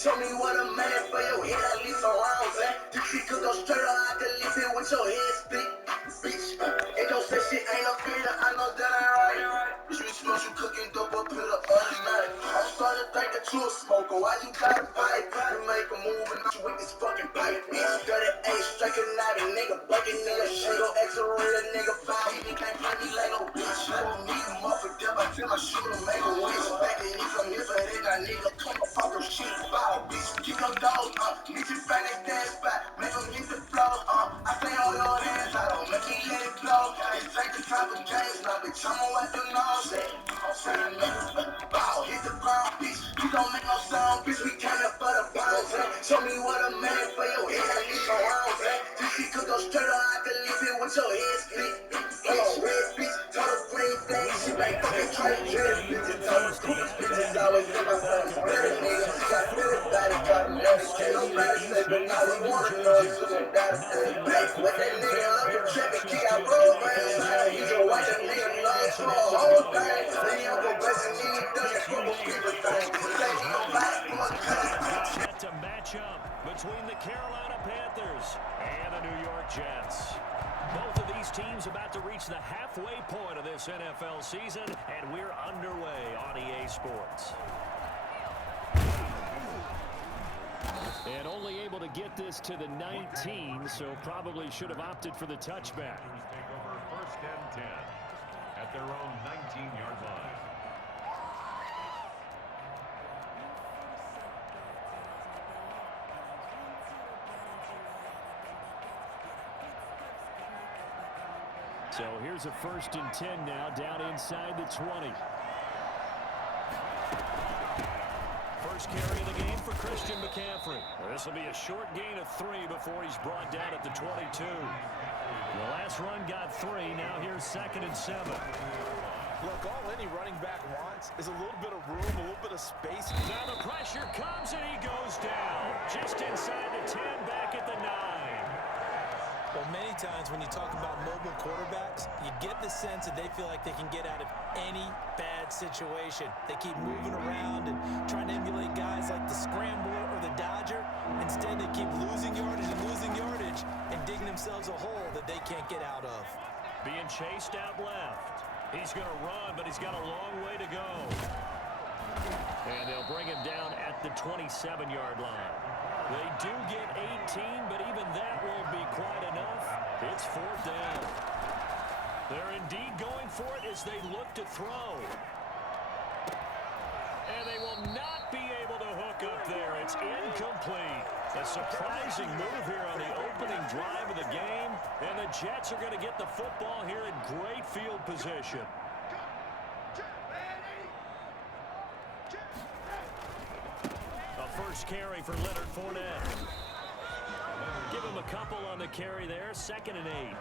Show me what a man for your head, at least around that. You could go straight or I could leave it with your head split. Bitch, ain't no such shit, ain't no feeling, I know that ain't right. Bitch, you smoke, you cooking dope up in the other night. I'm starting to think that you a smoker, why you gotta fight? You make a move and you with this fucking pipe. Bitch, 38, striking out a nigga, bucking nigga, shit. Go X-ray a nigga, foul, he can't play me like no bitch. I don't need him up for death, I feel my shooter, make a wish. Back in he from here, but they got nigga, come up off your shit. Wow, bitch, keep your dog, meet you find that dead spot, make him hit the floor, I say all your hands, I don't make me let it blow. It's like the type of games, now bitch, I'ma wipe the nose. I'm saying nigga, bow, hit the ground, bitch. You don't make no sound, bitch, we came up for the bounce. Show me what a man for your head, I need some rounds. This shit could go straight or I could leave it with your head split. Hello, red bitch, told her green thing, she like fucking trying to get it, bitches. Told her cool bitches, always in my phone. Better niggas, she got everybody, got them never can't nobody say, but now we wanna know if you gon' die to say. What that nigga up for traffic, kick out road, man. He's a white nigga, love for a whole thing. Then you go blessing me, doesn't fuck with people thing. Say he gon' buy it for a cut. Set to match up between the Carolina Panthers and the New York Jets. Both of these teams about to reach the halfway point of this NFL season, and we're underway on EA Sports. And only able to get this to the 19, so probably should have opted for the touchback. Take over first and 10 at their own 19-yard line. So here's a first and 10 now, down inside the 20. First carry of the game for Christian McCaffrey. This will be a short gain of 3 before he's brought down at the 22. The last run got 3. Now here's 2nd and 7. Look, all any running back wants is a little bit of room, a little bit of space. Now the pressure comes and he goes down. Just inside the 10, back at the 9. Well, many times when you talk about mobile quarterbacks, you get the sense that they feel like they can get out of any bad situation. They keep moving around and trying to emulate guys like the Scrambler or the Dodger. Instead, they keep losing yardage and digging themselves a hole that they can't get out of. Being chased out left. He's going to run, but he's got a long way to go. And they'll bring him down at the 27-yard line. They do get 18, but even that won't be quite enough. It's 4th down. They're indeed going for it as they look to throw. And they will not be able to hook up there. It's incomplete. A surprising move here on the opening drive of the game. And the Jets are going to get the football here in great field position. First carry for Leonard Fournette. Give him a couple on the carry there. 2nd and 8.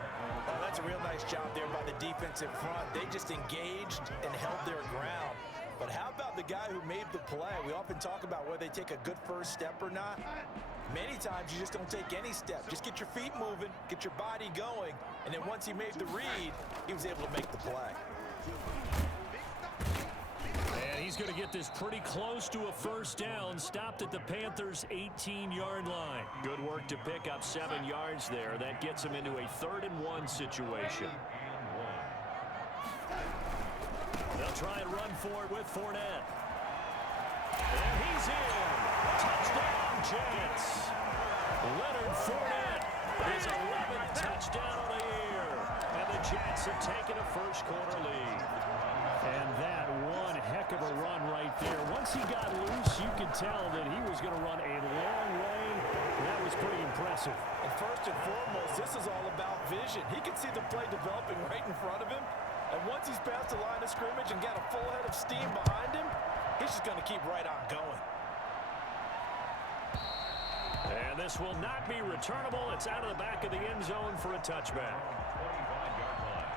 Oh, that's a real nice job there by the defensive front. They just engaged and held their ground. But how about the guy who made the play? We often talk about whether they take a good first step or not. Many times you just don't take any step. Just get your feet moving, get your body going, and then once he made the read, he was able to make the play. And he's going to get this pretty close to a first down. Stopped at the Panthers' 18-yard line. Good work to pick up 7 yards there. That gets him into a 3rd and 1 situation. They'll try and run for it with Fournette. And he's in. Touchdown, Jets. Leonard Fournette, his 11th touchdown of the year. And the Jets have taken a first-quarter lead. And that one heck of a run right there. Once he got loose, you could tell that he was going to run a long way. That was pretty impressive. And first and foremost, this is all about vision. He could see the play developing right in front of him. And once he's past the line of scrimmage and got a full head of steam behind him, he's just going to keep right on going. And this will not be returnable. It's out of the back of the end zone for a touchback. 25-yard line.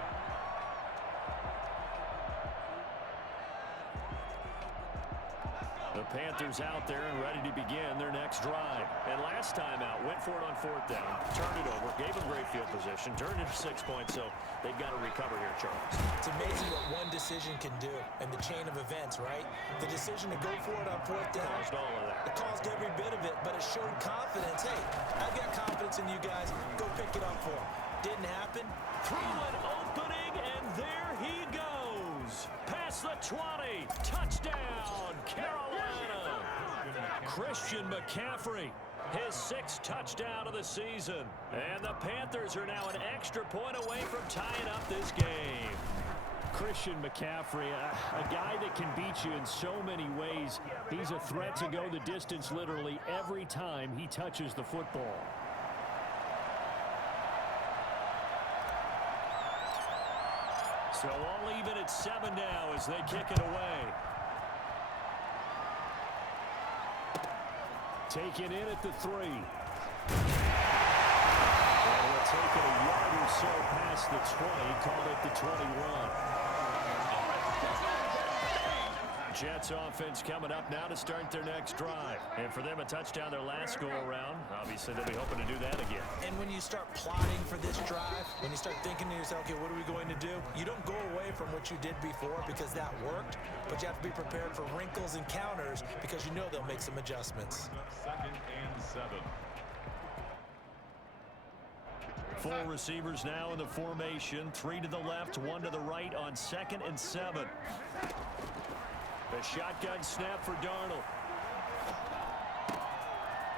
The Panthers out there and ready to begin their next drive. And last time out, went for it on 4th down, turned it over, gave them great field position, turned it to 6 points, so they've got to recover here, Charles. It's amazing what one decision can do in the chain of events, right? The decision to go for it on 4th down. Caused all of that. It caused every bit of it, but it showed confidence. Hey, I've got confidence in you guys. Go pick it up for them. Didn't happen. Through an opening, and there he goes. Past the 20. Touchdown, Carolina. Christian McCaffrey, his 6th touchdown of the season. And the Panthers are now an extra point away from tying up this game. Christian McCaffrey, a guy that can beat you in so many ways. He's a threat to go the distance literally every time he touches the football. So all even at 7 now as they kick it away. Taken in at the 3. And we'll take it a yard or so past the 20, call it the 21. Jets offense coming up now to start their next drive. And for them, a touchdown their last go-around. Obviously, they'll be hoping to do that again. And when you start plotting for this drive, when you start thinking to yourself, okay, what are we going to do? You don't go away from what you did before because that worked, but you have to be prepared for wrinkles and counters because you know they'll make some adjustments. 2nd and 7. 4 receivers now in the formation. 3 to the left, 1 to the right on 2nd and 7. The shotgun snap for Darnold.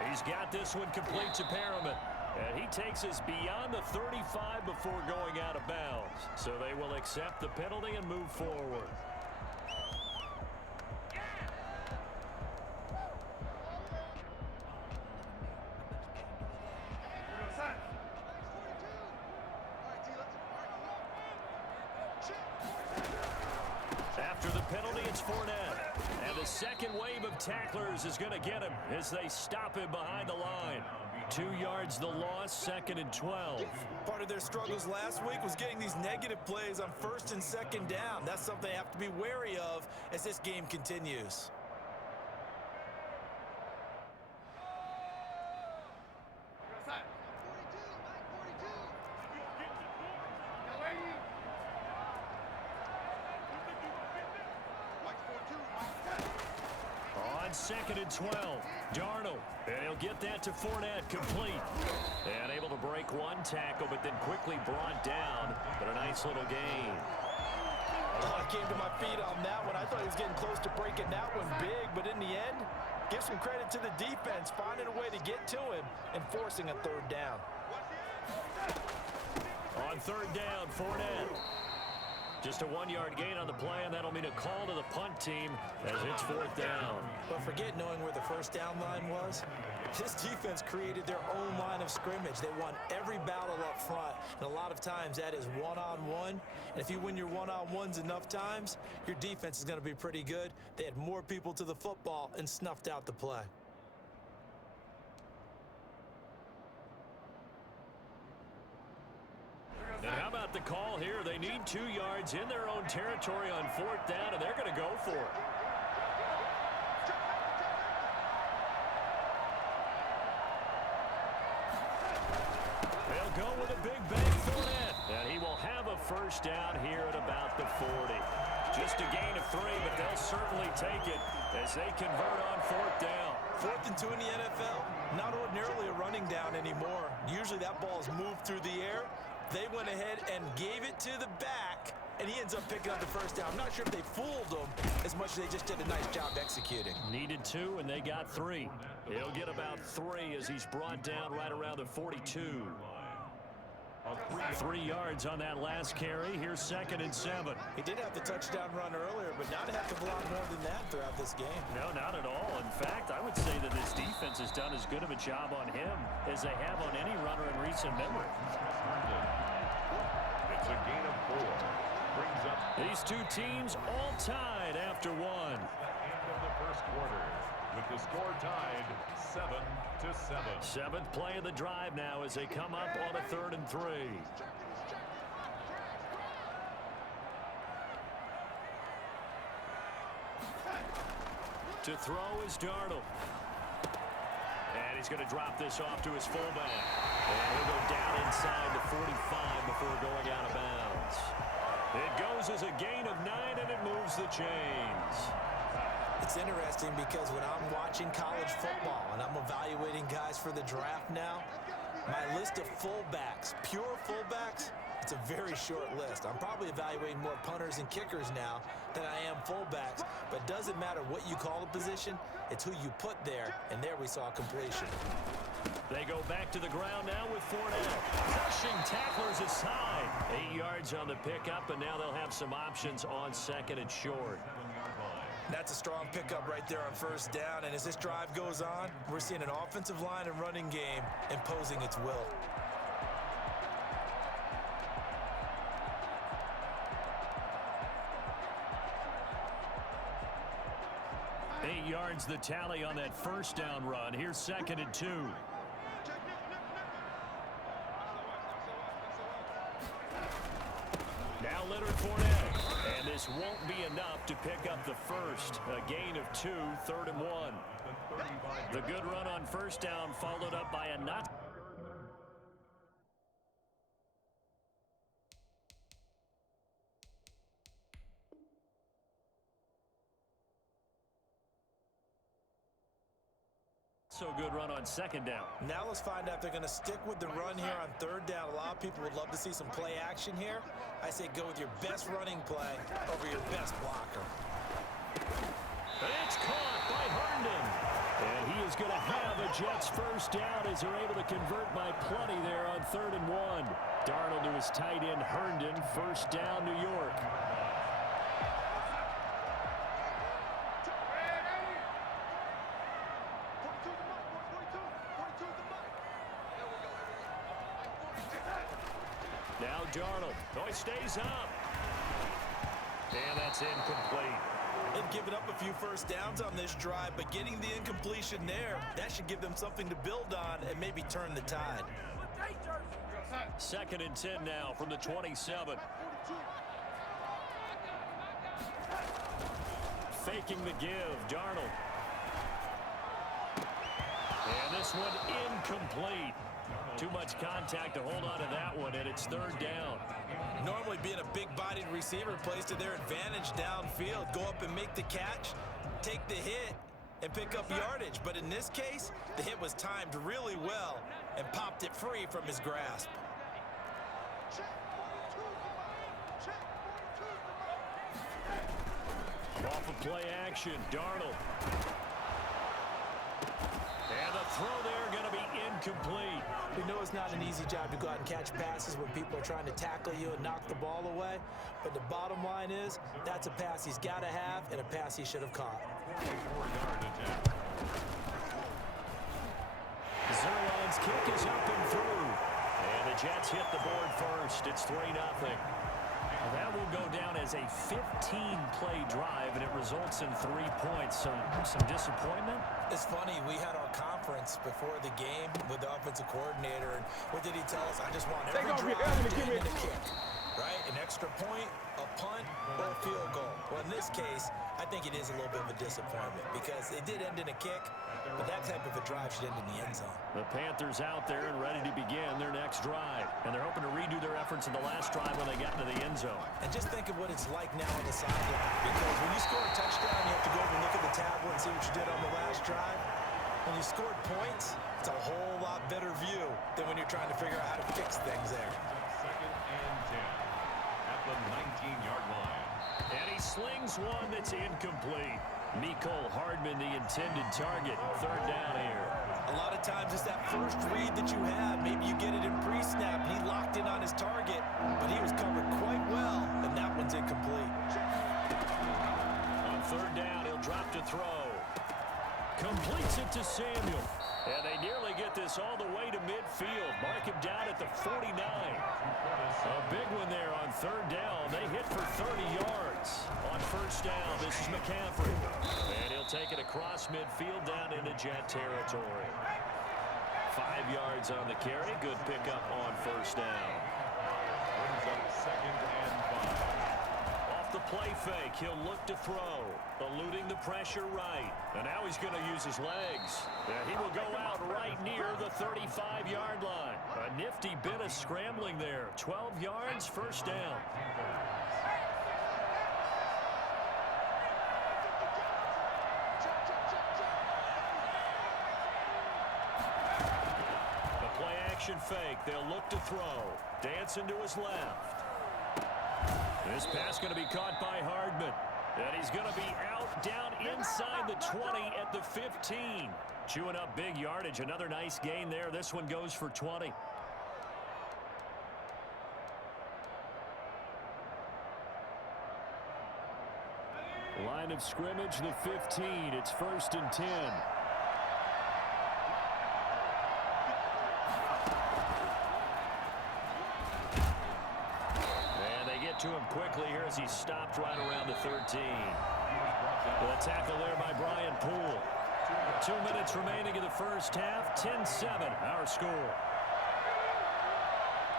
He's got this one complete to Perriman. And he takes us beyond the 35 before going out of bounds. So they will accept the penalty and move forward. After the penalty, it's Fournette. And the second wave of tacklers is going to get him as they stop him behind the line. 2 yards the loss, 2nd and 12. Part of their struggles last week was getting these negative plays on 1st and 2nd down. That's something they have to be wary of as this game continues. On 2nd and 12, Darnold, and he'll get that to Fournette, complete. And able to break one tackle, but then quickly brought down, but a nice little gain. Oh, I came to my feet on that one. I thought he was getting close to breaking that one big, but in the end, give some credit to the defense, finding a way to get to him and forcing a 3rd down. On 3rd down, Fournette. Just a 1-yard gain on the play, and that'll mean a call to the punt team as it's 4th down. But forget knowing where the 1st down line was. This defense created their own line of scrimmage. They won every battle up front, and a lot of times that is one-on-one. And if you win your one-on-ones enough times, your defense is going to be pretty good. They had more people to the football and snuffed out the play. And how about the call here? They need 2 yards in their own territory on 4th down, and they're going to go for it. They'll go with a big bang Fournette, and he will have a 1st down here at about the 40. Just a gain of 3, but they'll certainly take it as they convert on 4th down. 4th and 2 in the NFL, not ordinarily a running down anymore. Usually that ball is moved through the air. They went ahead and gave it to the back, and he ends up picking up the 1st down. I'm not sure if they fooled him as much as they just did a nice job executing. Needed 2, and they got 3. He'll get about 3 as he's brought down right around the 42. 3 yards on that last carry. Here's 2nd and 7. He did have the touchdown run earlier, but not a heck of a lot more than that throughout this game. No, not at all. In fact, I would say that this defense has done as good of a job on him as they have on any runner in recent memory. It's a gain of 4. Brings up These 2 teams all tied after 1. end of the 1st quarter. With the score tied 7-7. 7th play of the drive now as they come up on a 3rd and 3. To throw is Darnold. And he's going to drop this off to his fullback. And he'll go down inside the 45 before going out of bounds. It goes as a gain of 9, and it moves the chains. It's interesting because when I'm watching college football and I'm evaluating guys for the draft now, my list of fullbacks, pure fullbacks, it's a very short list. I'm probably evaluating more punters and kickers now than I am fullbacks, but it doesn't matter what you call a position, it's who you put there, and there we saw completion. They go back to the ground now with Fournette. Crushing tacklers aside. 8 yards on the pickup, and now they'll have some options on 2nd and short. That's a strong pickup right there on 1st down, and as this drive goes on, we're seeing an offensive line and running game imposing its will. Eight yards the tally on that 1st down run. Here's 2nd and 2. Now Leonard Fournette. And this won't be enough to pick up the 1st. A gain of 2, 3rd and 1. The good run on 1st down followed up by a not. So good run on 2nd down. Now let's find out if they're going to stick with the run here on 3rd down. A lot of people would love to see some play action here. I say go with your best running play over your best blocker. It's caught by Herndon. And he is going to have a Jets 1st down as they're able to convert by plenty there on 3rd and 1. Darnold to his tight end Herndon. 1st down, New York. Now Darnold. Oh, he stays up. And that's incomplete. They've given up a few 1st downs on this drive, but getting the incompletion there, that should give them something to build on and maybe turn the tide. 2nd and 10 now from the 27. Faking the give, Darnold. And this one incomplete. Too much contact to hold on to that one, and it's 3rd down. Normally being a big-bodied receiver plays to their advantage downfield. Go up and make the catch, take the hit, and pick up yardage. But in this case, the hit was timed really well and popped it free from his grasp. Off of play action, Darnold. And the throw there going to be incomplete. We know it's not an easy job to go out and catch passes when people are trying to tackle you and knock the ball away. But the bottom line is, that's a pass he's got to have and a pass he should have caught. Zerline's kick is up and through. And the Jets hit the board first. It's 3-0. That will go down as a 15-play drive, and it results in 3 points. So some disappointment. It's funny, we had our conference before the game with the offensive coordinator, and what did he tell us? I just want every drive to end in a kick, right? An extra point, a punt, or a field goal. Well, in this case, I think it is a little bit of a disappointment because it did end in a kick, but that type of a drive should end in the end zone. The Panthers out there and ready to begin their next drive. And they're hoping to redo their efforts in the last drive when they got into the end zone. And just think of what it's like now on the sideline. Because when you score a touchdown, you have to go over and look at the tablet and see what you did on the last drive. When you scored points, it's a whole lot better view than when you're trying to figure out how to fix things there. 2nd and 10 at the 19-yard line. And he slings one that's incomplete. Mecole Hardman, the intended target. 3rd down here. A lot of times it's that first read that you have. Maybe you get it in pre-snap, and he locked in on his target, but he was covered quite well, and that one's incomplete. On 3rd down, he'll drop to throw. Completes it to Samuel. And they nearly get this all the way to midfield. Mark him down at the 49. A big one there on 3rd down. They hit for 30 yards. On 1st down, this is McCaffrey. And he'll take it across midfield down into Jet territory. 5 yards on the carry. Good pickup on 1st down. Brings up 2nd and 5. Off the play fake. He'll look to throw. Eluding the pressure right. And now he's going to use his legs. And he will go out right near the 35-yard line. A nifty bit of scrambling there. 12 yards, first down. The play action fake. They'll look to throw. Dancing to his left. This pass going to be caught by Hardman. And he's going to be out down inside the 20 at the 15. Chewing up big yardage. Another nice gain there. This one goes for 20. Line of scrimmage, the 15. It's 1st and 10. To him quickly here as he stopped right around the 13. The tackle there by Brian Poole. 2 minutes remaining in the first half. 10-7 our score.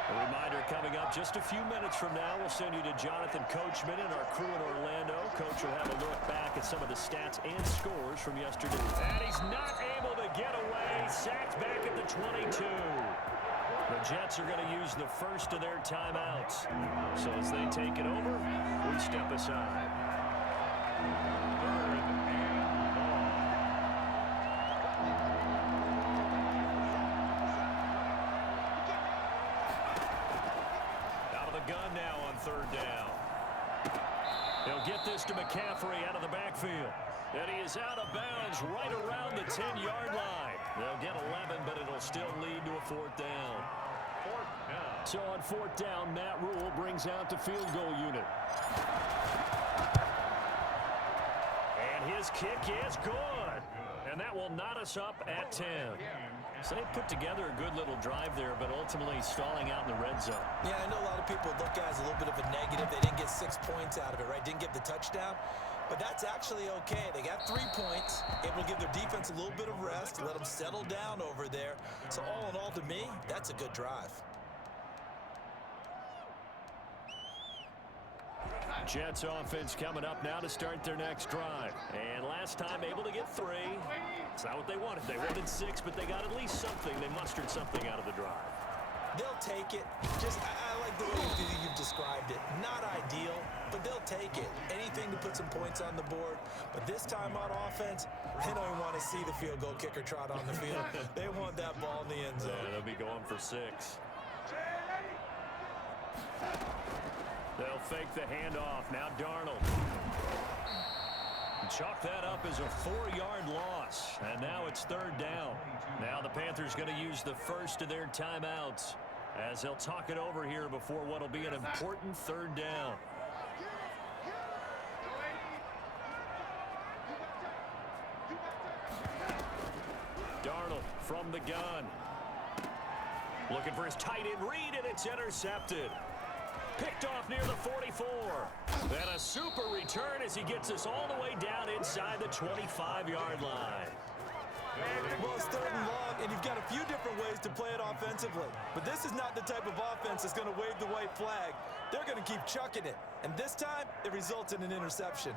A reminder coming up just a few minutes from now. We'll send you to Jonathan Coachman and our crew in Orlando. Coach will have a look back at some of the stats and scores from yesterday. And he's not able to get away. Sacked back at the 22. The Jets are going to use the first of their timeouts. So as they take it over, we step aside. Out of the gun now on 3rd down. They'll get this to McCaffrey out of the backfield. And he is out of bounds right around the 10-yard line. They'll get 11, but it'll still lead to a 4th down. So on 4th down, Matt Rule brings out the field goal unit. And his kick is good. And that will knot us up at 10. So they put together a good little drive there, but ultimately stalling out in the red zone. Yeah, I know a lot of people look at it as a little bit of a negative. They didn't get 6 points out of it, right? Didn't get the touchdown. But that's actually okay. They got 3 points. Able to give their defense a little bit of rest, let them settle down over there. So all in all, to me, that's a good drive. Jets offense coming up now to start their next drive. And last time able to get 3. It's not what they wanted. They wanted 6, but they got at least something. They mustered something out of the drive. They'll take it. Just, I like the way you've described it. Not ideal, but they'll take it. Anything to put some points on the board. But this time on offense, they don't even want to see the field goal kicker trot on the field. They want that ball in the end zone. Yeah, they'll be going for 6. They'll fake the handoff. Now Darnold. Chalk that up as a 4-yard loss. And now it's 3rd down. Now the Panthers going to use the first of their timeouts as they'll talk it over here before what will be an important 3rd down. Darnold from the gun. Looking for his tight end read, and it's intercepted. Picked off near the 44. Then a super return as he gets us all the way down inside the 25-yard line. Well, it's 3rd and long, and you've got a few different ways to play it offensively. But this is not the type of offense that's going to wave the white flag. They're going to keep chucking it. And this time, it results in an interception.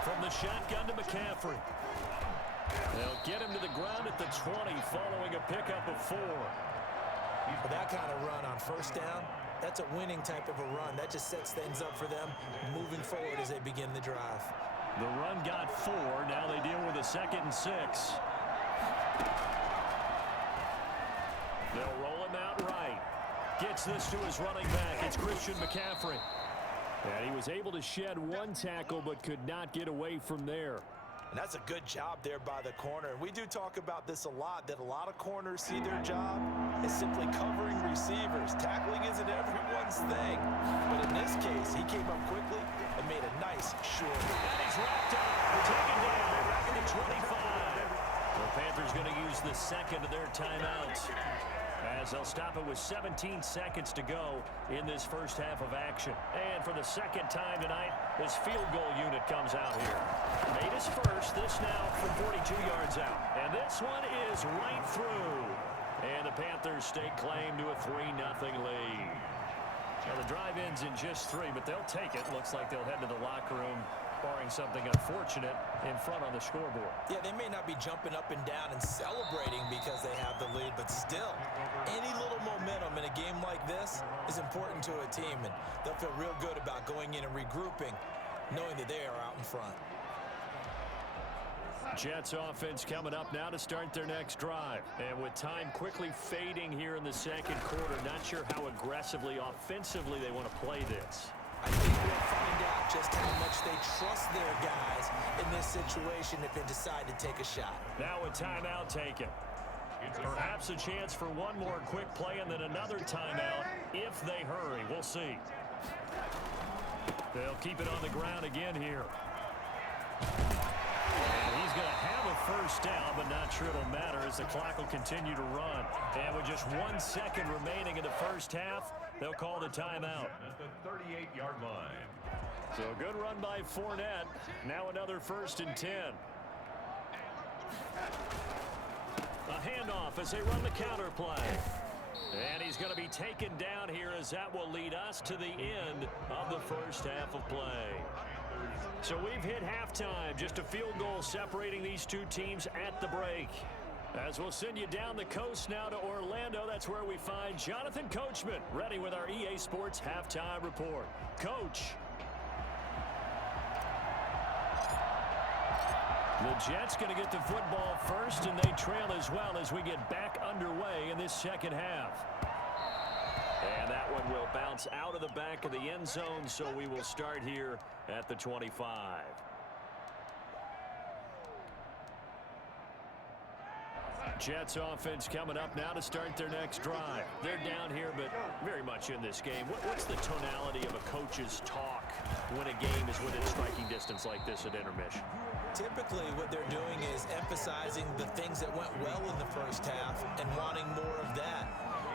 From the shotgun to McCaffrey. They'll get him to the ground at the 20 following a pickup of 4. But that kind of run on 1st down, that's a winning type of a run. That just sets things up for them moving forward as they begin the drive. The run got 4. Now they deal with a 2nd and 6. They'll roll him out right. Gets this to his running back. It's Christian McCaffrey. And he was able to shed 1 tackle but could not get away from there. And that's a good job there by the corner. And we do talk about this a lot, that a lot of corners see their job as simply covering receivers. Tackling isn't everyone's thing. But in this case, he came up quickly and made a nice short. And he's wrapped up. Taken down back at the 25. The Panthers going to use the 2nd of their timeouts as they'll stop it with 17 seconds to go in this first half of action. And for the 2nd time tonight, this field goal unit comes out here. Made his first, this now from 42 yards out. And this one is right through. And the Panthers stake claim to a 3-0 lead. Now, the drive ends in just 3, but they'll take it. Looks like they'll head to the locker room, barring something unfortunate, in front on the scoreboard. Yeah, they may not be jumping up and down and celebrating because they have the lead, but still, any little momentum in a game like this is important to a team, and they'll feel real good about going in and regrouping, knowing that they are out in front. Jets offense coming up now to start their next drive. And with time quickly fading here in the second quarter, not sure how aggressively, offensively they want to play this. I think we'll find out just how much they trust their guys in this situation if they decide to take a shot. Now a timeout taken. Perhaps a chance for one more quick play and then another timeout if they hurry. We'll see. They'll keep it on the ground again here. He's going to have a first down, but not sure it'll matter as the clock will continue to run. And with just 1 second remaining in the first half, they'll call the timeout. At the 38-yard line. So a good run by Fournette. Now another 1st and 10. A handoff as they run the counter play. And he's going to be taken down here as that will lead us to the end of the first half of play. So we've hit halftime, just a field goal separating these two teams at the break. As we'll send you down the coast now to Orlando, that's where we find Jonathan Coachman, ready with our EA Sports Halftime Report. Coach. The Jets going to get the football first, and they trail as well as we get back underway in this second half. And that one will bounce out of the back of the end zone, so we will start here at the 25. Jets offense coming up now to start their next drive. They're down here, but very much in this game. What's the tonality of a coach's talk when a game is within striking distance like this at intermission? Typically, what they're doing is emphasizing the things that went well in the first half and wanting more of that.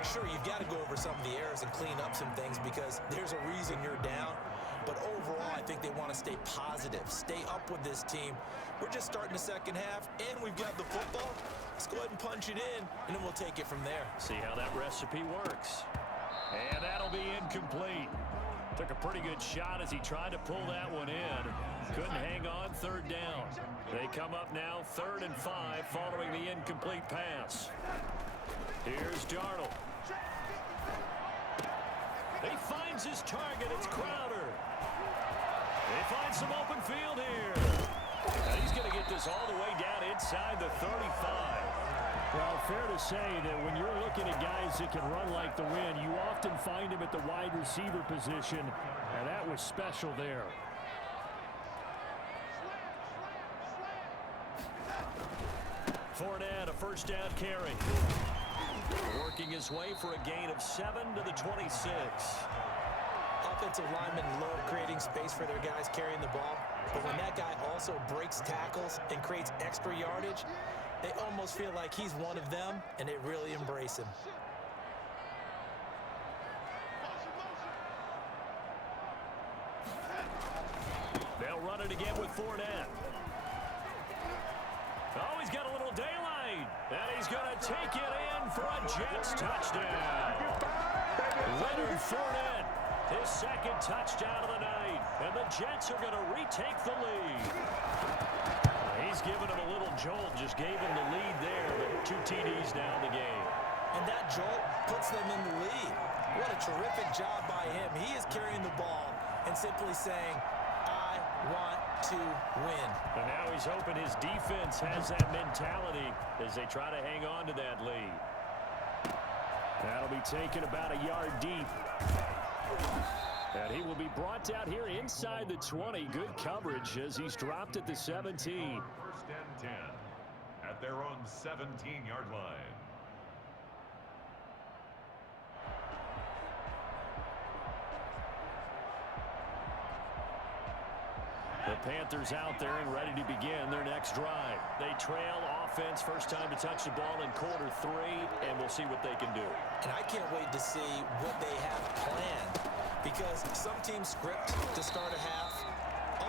Sure, you've got to go over some of the errors and clean up some things because there's a reason you're down. But overall, I think they want to stay positive, stay up with this team. We're just starting the second half, and we've got the football. Let's go ahead and punch it in, and then we'll take it from there. See how that recipe works. And that'll be incomplete. Took a pretty good shot as he tried to pull that one in. Couldn't hang on, 3rd down. They come up now 3rd and 5 following the incomplete pass. Here's Darnold. He finds his target. It's Crowder. They find some open field here. And he's going to get this all the way down inside the 35. Well, fair to say that when you're looking at guys that can run like the wind, you often find him at the wide receiver position, and that was special there. Fournette, a 1st down carry. Working his way for a gain of 7 to the 26. Offensive linemen love creating space for their guys carrying the ball, but when that guy also breaks tackles and creates extra yardage, they almost feel like he's one of them, and they really embrace him. They'll run it again with Fournette. Oh, he's got a little daylight, and he's going to take it in for a Jets touchdown. Leonard Fournette, his 2nd touchdown of the night, and the Jets are going to retake the lead. He's giving him a little jolt, just gave him the lead there, but 2 TDs down the game. And that jolt puts them in the lead. What a terrific job by him. He is carrying the ball and simply saying, I want to win. And now he's hoping his defense has that mentality as they try to hang on to that lead. That'll be taken about a yard deep. And he will be brought down here inside the 20. Good coverage as he's dropped at the 17. 1st and 10 at their own 17-yard line. The Panthers out there and ready to begin their next drive. They trail offense, first time to touch the ball in quarter 3, and we'll see what they can do. And I can't wait to see what they have planned, because some teams script to start a half.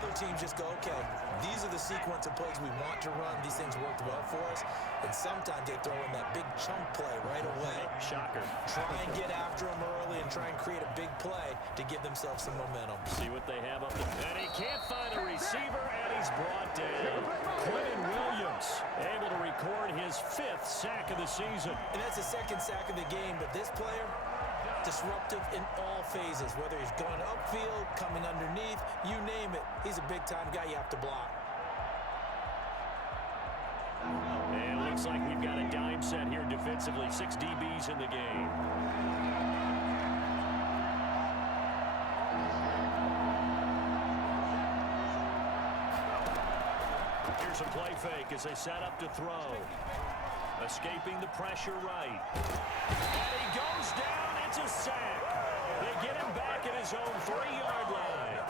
other teams just go, okay, these are the sequence of plays we want to run. These things worked well for us. And sometimes they throw in that big chunk play right away. Shocker. Try and get after them early and try and create a big play to give themselves some momentum. See what they have up there. And he can't find a receiver, and he's brought down. Quentin Williams able to record his 5th sack of the season. And that's the 2nd sack of the game, but this player, disruptive in all phases, whether he's going upfield, coming underneath, you name it. He's a big-time guy you have to block. And it looks like we've got a dime set here defensively. 6 DBs in the game. Here's a play fake as they set up to throw. Escaping the pressure right. And he goes down. It's a sack. They get him back at his own 3-yard line.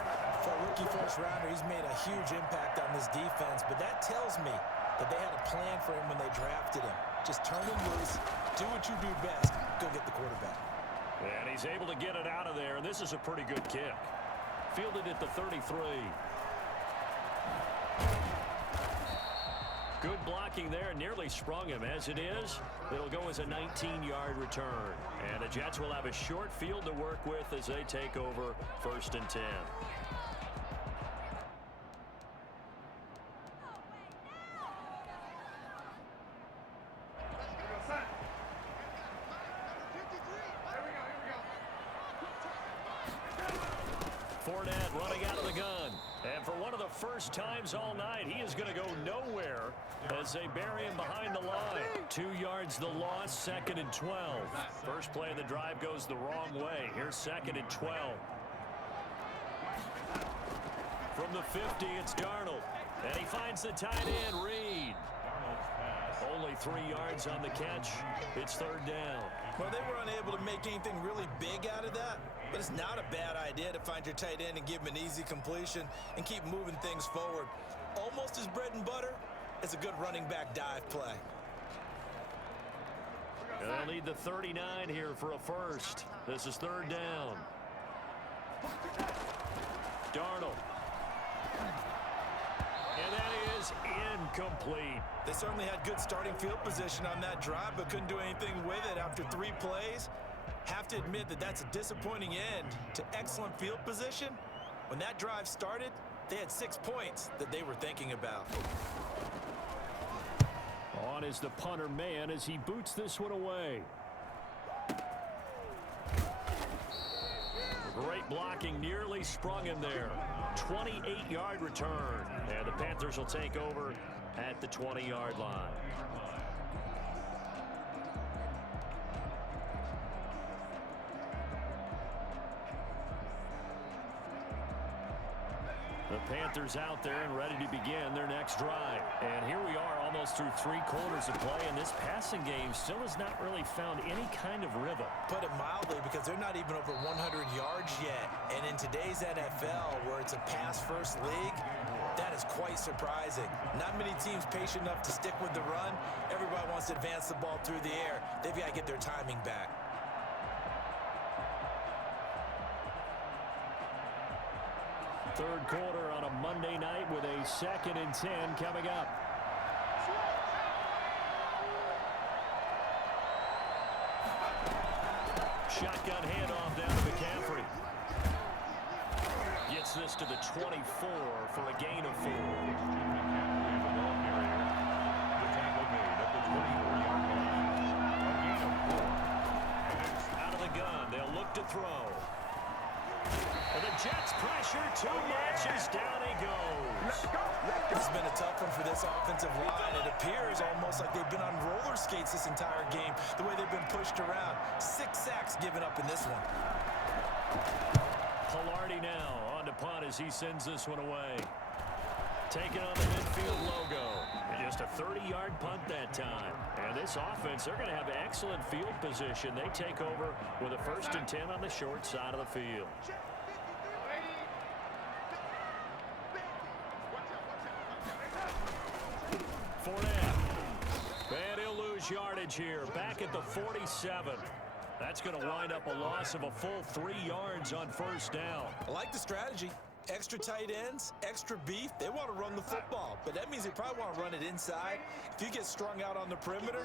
For a rookie first-rounder, he's made a huge impact on this defense, but that tells me that they had a plan for him when they drafted him. Just turn him loose, do what you do best, go get the quarterback. And he's able to get it out of there, and this is a pretty good kick. Fielded at the 33. Good blocking there, nearly sprung him. As it is, it'll go as a 19-yard return. And the Jets will have a short field to work with as they take over 1st and 10. Fournette running out of the gun. And for one of the first times all night, he is going to go nowhere as they bury him behind the line. 2 yards the loss, 2nd and 12. First play of the drive goes the wrong way. Here's 2nd and 12. From the 50, it's Darnold. And he finds the tight end, Reed. Only 3 yards on the catch. It's 3rd down. Well, they were unable to make anything really big out of that, but it's not a bad idea to find your tight end and give him an easy completion and keep moving things forward. Almost as bread and butter as a good running back dive play. And they'll need the 39 here for a first. This is 3rd down. Darnold. And that is incomplete. They certainly had good starting field position on that drive, but couldn't do anything with it after 3 plays. Have to admit that that's a disappointing end to excellent field position. When that drive started, they had 6 points that they were thinking about. On is the punter man as he boots this one away. Great blocking, nearly sprung him there. 28-yard return. And the Panthers will take over at the 20-yard line. The Panthers out there and ready to begin their next drive. And here we are almost through 3 quarters of play, and this passing game still has not really found any kind of rhythm. Put it mildly, because they're not even over 100 yards yet. And in today's NFL, where it's a pass-first league, that is quite surprising. Not many teams patient enough to stick with the run. Everybody wants to advance the ball through the air. They've got to get their timing back. Third quarter on a Monday night with a 2nd and 10 coming up. Shotgun handoff down to McCaffrey. Gets this to the 24 for a gain of 4. Out of the gun, they'll look to throw. And the Jets pressure too much as down he goes. It's been a tough one for this offensive line. It appears almost like they've been on roller skates this entire game, the way they've been pushed around. 6 sacks given up in this one. Pilardi now on to punt as he sends this one away. Taking on the midfield logo. And just a 30-yard punt that time. And this offense, they're going to have excellent field position. They take over with a 1st and 10 on the short side of the field. Fournette. And he'll lose yardage here. Back at the 47. That's going to wind up a loss of a full 3 yards on 1st down. I like the strategy. Extra tight ends, extra beef, they want to run the football. But that means they probably want to run it inside. If you get strung out on the perimeter,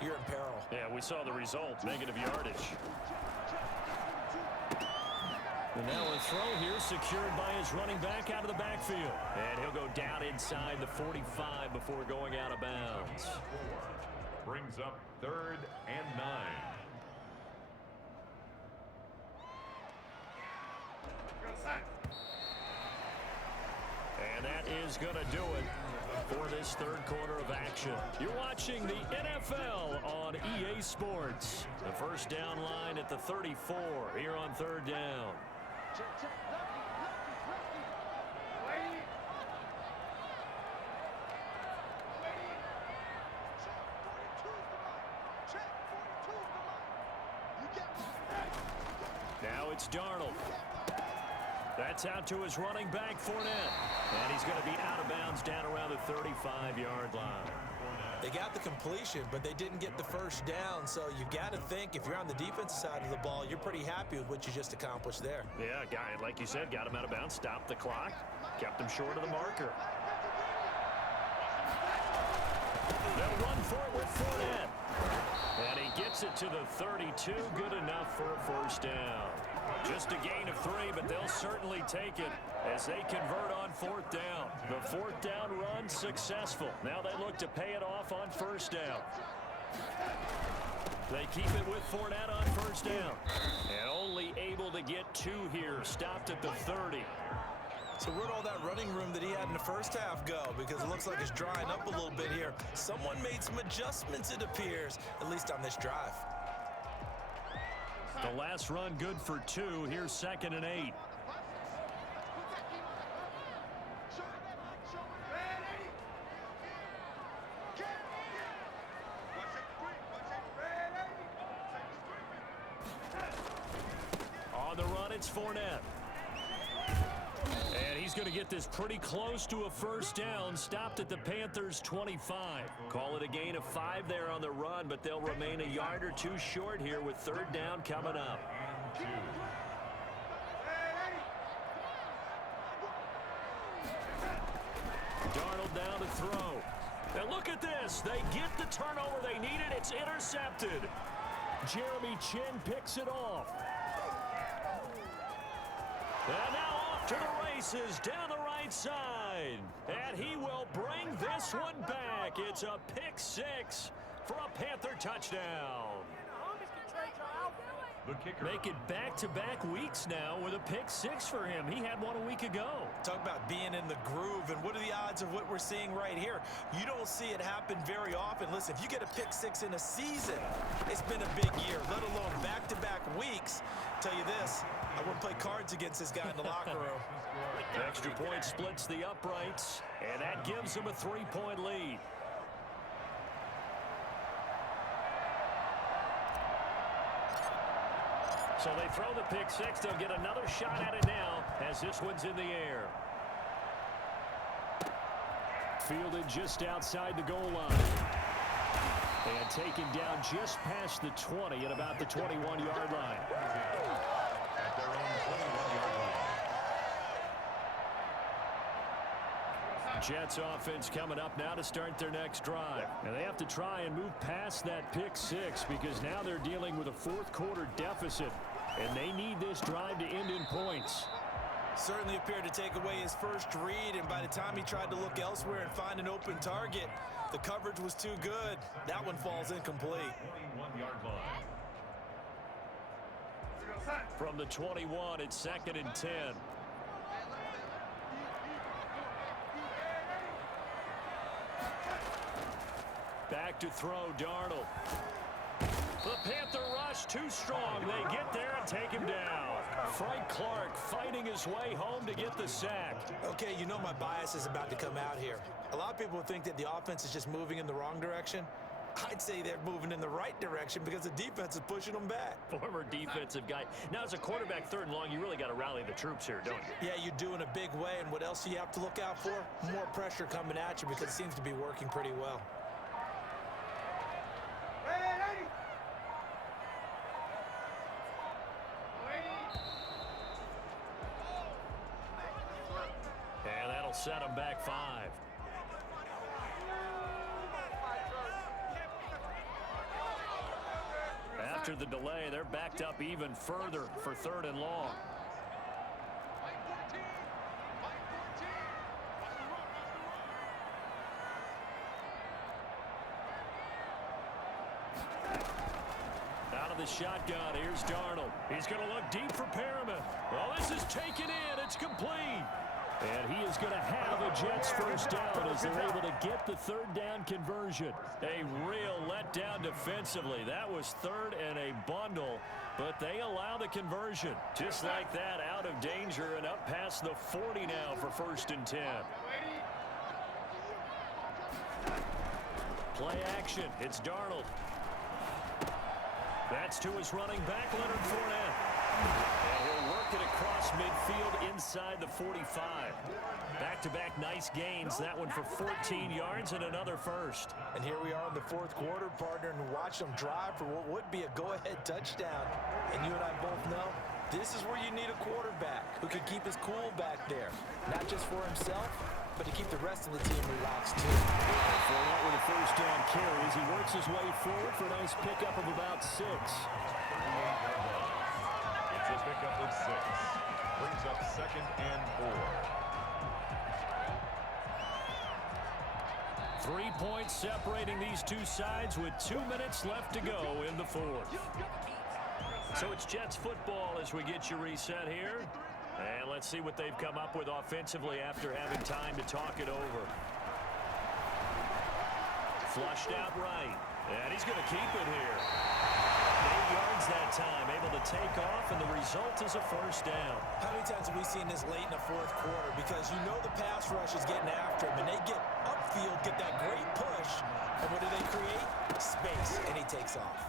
you're in peril. Yeah, we saw the result, negative yardage. And now a throw here secured by his running back out of the backfield. And he'll go down inside the 45 before going out of bounds. Brings up 3rd and 9. And that is going to do it for this third quarter of action. You're watching the NFL on EA Sports. The first down line at the 34 here on 3rd down. Now it's Darnold. That's out to his running back, Fournette. And he's going to be out of bounds down around the 35-yard line. They got the completion, but they didn't get the first down. So you got to think if you're on the defensive side of the ball, you're pretty happy with what you just accomplished there. Yeah, guy, like you said, got him out of bounds, stopped the clock, kept him short of the marker. They'll run for it with Fournette. And he gets it to the 32. Good enough for a first down. Just a gain of 3, but they'll certainly take it as they convert on 4th down. The 4th down run successful. Now they look to pay it off on 1st down. They keep it with Fournette on 1st down. And only able to get 2 here. Stopped at the 30. So where'd all that running room that he had in the first half go? Because it looks like it's drying up a little bit here. Someone made some adjustments, it appears, at least on this drive. The last run good for 2. Here's 2nd and 8. On the run, it's Fournette. And he's going to get this pretty close to a first down. Stopped at the Panthers' 25. Call it a gain of 5 there on the run, but they'll remain a yard or 2 short here with 3rd down coming up. Darnold down to throw. And look at this. They get the turnover they needed. It's intercepted. Jeremy Chin picks it off. And now off to the races down the right side. And he will bring this one back. It's a pick 6 for a Panther touchdown. The kicker. Make it back-to-back weeks now with a pick 6 for him. He had one a week ago. Talk about being in the groove, and what are the odds of what we're seeing right here? You don't see it happen very often. Listen, if you get a pick 6 in a season, it's been a big year, let alone back-to-back weeks. Tell you this, I wouldn't play cards against this guy in the locker room. The extra point splits the uprights, and that gives him a 3-point lead. So they throw the pick 6. They'll get another shot at it now as this one's in the air. Fielded just outside the goal line. And taken down just past the 20 at about the 21-yard line. At their own 21-yard line. Jets offense coming up now to start their next drive. And they have to try and move past that pick 6 because now they're dealing with a 4th quarter deficit. And they need this drive to end in points. Certainly appeared to take away his first read, and by the time he tried to look elsewhere and find an open target, the coverage was too good. That one falls incomplete. 21-yard line. From the 21, it's 2nd and 10. Back to throw, Darnold. The Panther rush too strong. They get there and take him down. Frank Clark fighting his way home to get the sack. Okay, you know my bias is about to come out here. A lot of people think that the offense is just moving in the wrong direction. I'd say they're moving in the right direction because the defense is pushing them back. Former defensive guy. Now, as a quarterback 3rd and long, you really got to rally the troops here, don't you? Yeah, you do in a big way, and what else do you have to look out for? More pressure coming at you because it seems to be working pretty well. set them back 5. After the delay, they're backed up even further for 3rd and long. Out of the shotgun, here's Darnold. He's going to look deep for Perriman. Well, this is taken in. It's complete. And he is going to have a Jets first down as they're able to get the 3rd down conversion. A real letdown defensively. That was 3rd and a bundle, but they allow the conversion. Just like that, out of danger and up past the 40 now for 1st and 10. Play action. It's Darnold. That's to his running back, Leonard Fournette. And he'll work it across midfield inside the 45. Back-to-back nice gains. That one for 14 yards and another first. And here we are in the 4th quarter, partner, and watch them drive for what would be a go-ahead touchdown. And you and I both know this is where you need a quarterback who can keep his cool back there. Not just for himself, but to keep the rest of the team relaxed, too. Fournette with a first down carry as he works his way forward for a nice pickup of about 6. It's a pickup of 6. Brings up 2nd and 4. 3 points separating these two sides with 2 minutes left to go in the 4th. So it's Jets football as we get you reset here. And let's see what they've come up with offensively after having time to talk it over. Flushed out right. And he's going to keep it here. 8 yards that time, able to take off, and the result is a first down. How many times have we seen this late in the 4th quarter? Because you know the pass rush is getting after him, and they get upfield, get that great push, and what do they create? Space, and he takes off.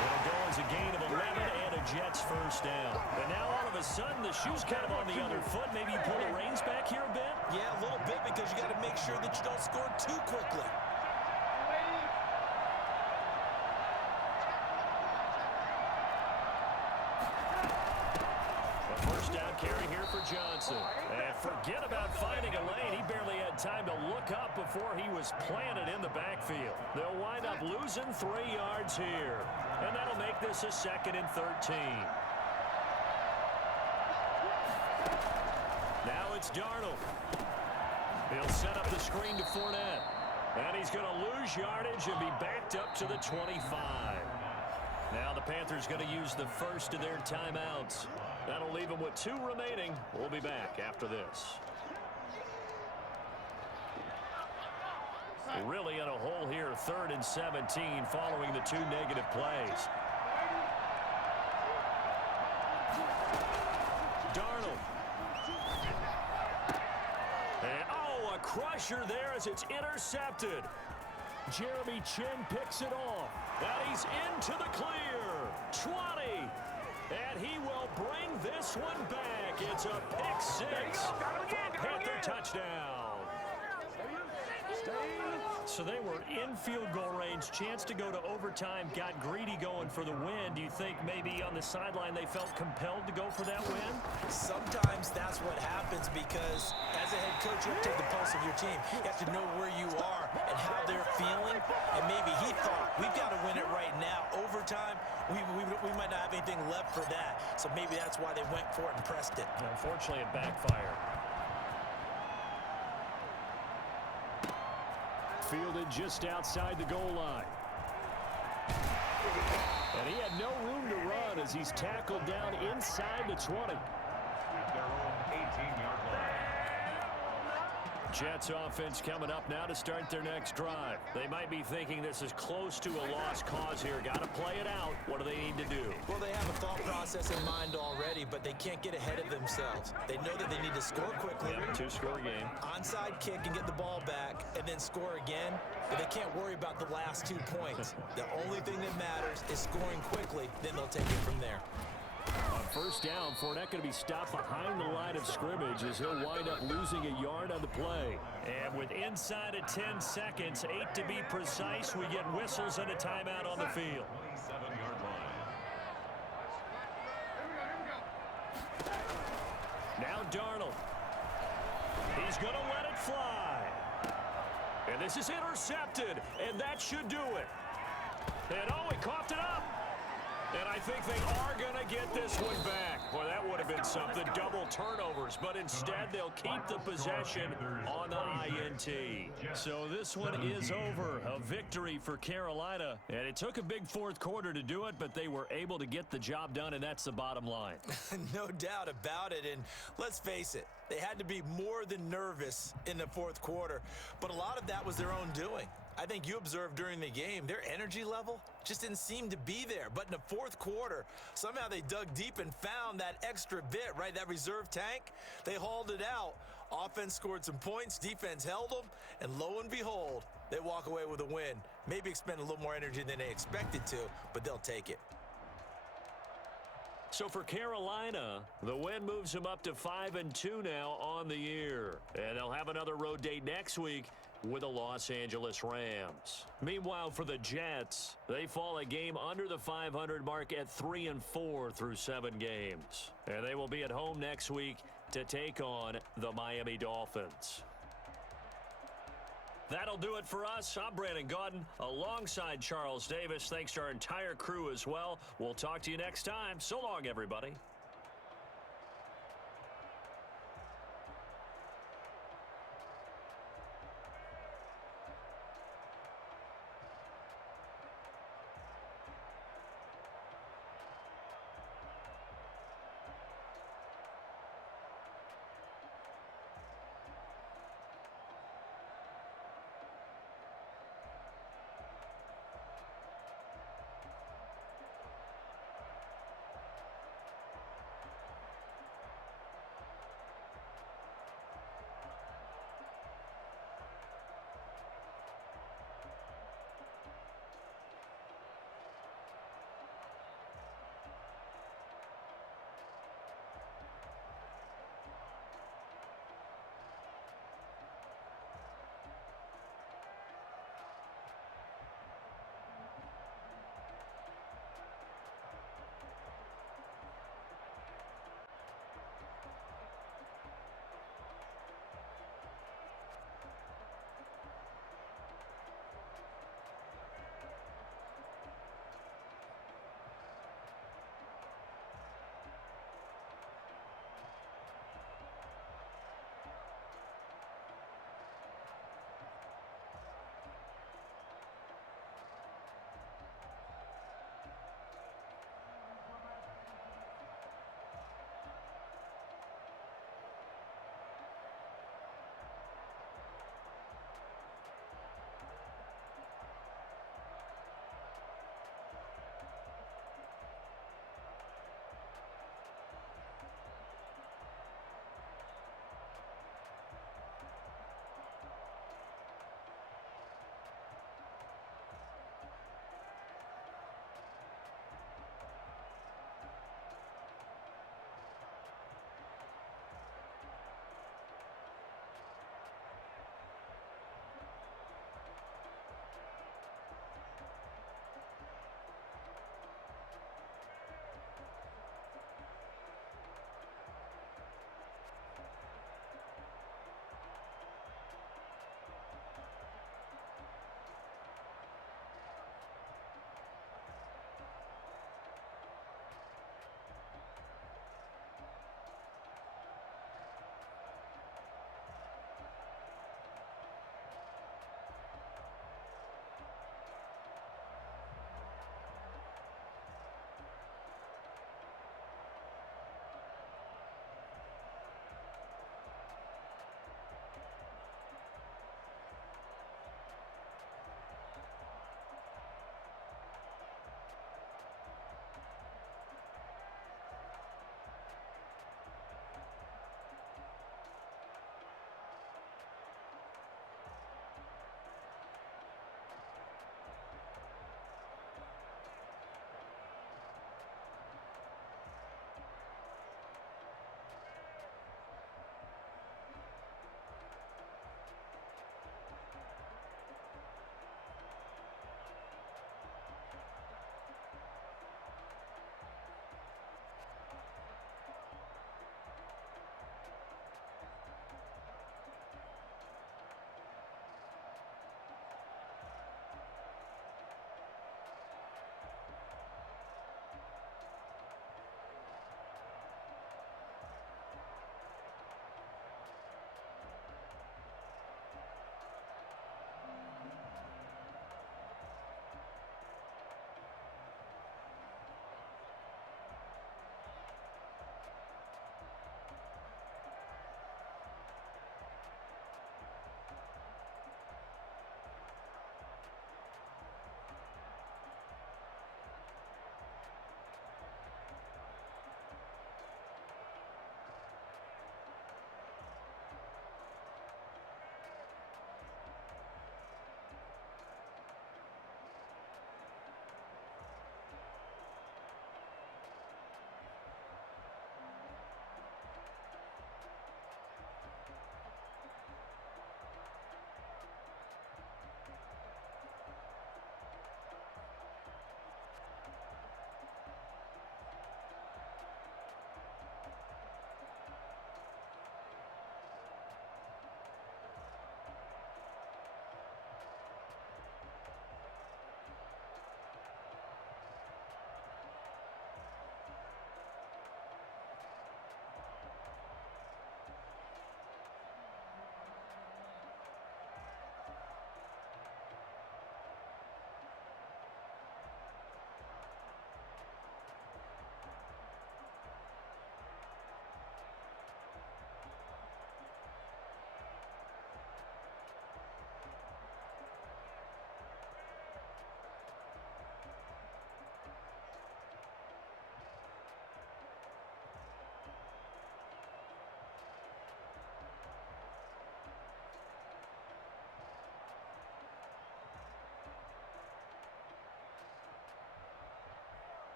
It'll go as a gain of 11 and a Jets first down. And now all of a sudden the shoe's kind of on the other foot. Maybe you pull the reins back here a bit? Yeah, a little bit, because you got to make sure that you don't score too quickly. A first down carry here for Johnson. And forget about finding a lane. He barely had time to look up before he was planted in the backfield. They'll wind up losing 3 yards here. And that'll make this a 2nd and 13. Now it's Darnold. He'll set up the screen to Fournette. And he's going to lose yardage and be backed up to the 25. Now the Panthers going to use the first of their timeouts. That'll leave them with 2 remaining. We'll be back after this. Really in a hole here, 3rd and 17 following the 2 negative plays. Darnold. And a crusher there as it's intercepted. Jeremy Chin picks it off. And he's into the clear. 20. And he will bring this one back. It's a pick 6 for Panther touchdown. So they were in field goal range, chance to go to overtime, got greedy going for the win. Do you think maybe on the sideline they felt compelled to go for that win? Sometimes that's what happens, because as a head coach, you have to take the pulse of your team. You have to know where you are and how they're feeling. And maybe he thought, we've got to win it right now. Overtime, we might not have anything left for that. So maybe that's why they went for it and pressed it. Unfortunately, it backfired. Fielded just outside the goal line. And he had no room to run as he's tackled down inside the 20. At their own 18-yard line. Jets offense coming up now to start their next drive. They might be thinking this is close to a lost cause here. Got to play it out. What do they need to do? Well, they have a thought process in mind already, but they can't get ahead of themselves. They know that they need to score quickly. Yep, 2-score game. Onside kick and get the ball back and then score again. But they can't worry about the last 2 points. The only thing that matters is scoring quickly. Then they'll take it from there. On first down, Fournette going to be stopped behind the line of scrimmage as he'll wind up losing a yard on the play. And with inside of 10 seconds, 8 to be precise, we get whistles and a timeout on the field. 27-yard line. Now Darnold. He's going to let it fly. And this is intercepted, and that should do it. And oh, he coughed it up. And I think they are going to get this one back. Boy, that would have been something. Double turnovers, but instead they'll keep the possession on the INT. So this one is over. A victory for Carolina. And it took a big fourth quarter to do it, but they were able to get the job done, and that's the bottom line. No doubt about it. And let's face it, they had to be more than nervous in the fourth quarter. But a lot of that was their own doing. I think you observed during the game, their energy level just didn't seem to be there. But in the fourth quarter, somehow they dug deep and found that extra bit, right, that reserve tank. They hauled it out. Offense scored some points, defense held them, and lo and behold, they walk away with a win. Maybe expend a little more energy than they expected to, but they'll take it. So for Carolina, the win moves them up to 5-2 now on the year. And they'll have another road date next week with the Los Angeles Rams. Meanwhile, for the Jets, they fall a game under the 500 mark at 3-4 through 7 games. And they will be at home next week to take on the Miami Dolphins. That'll do it for us. I'm Brandon Gaudin alongside Charles Davis. Thanks to our entire crew as well. We'll talk to you next time. So long, everybody.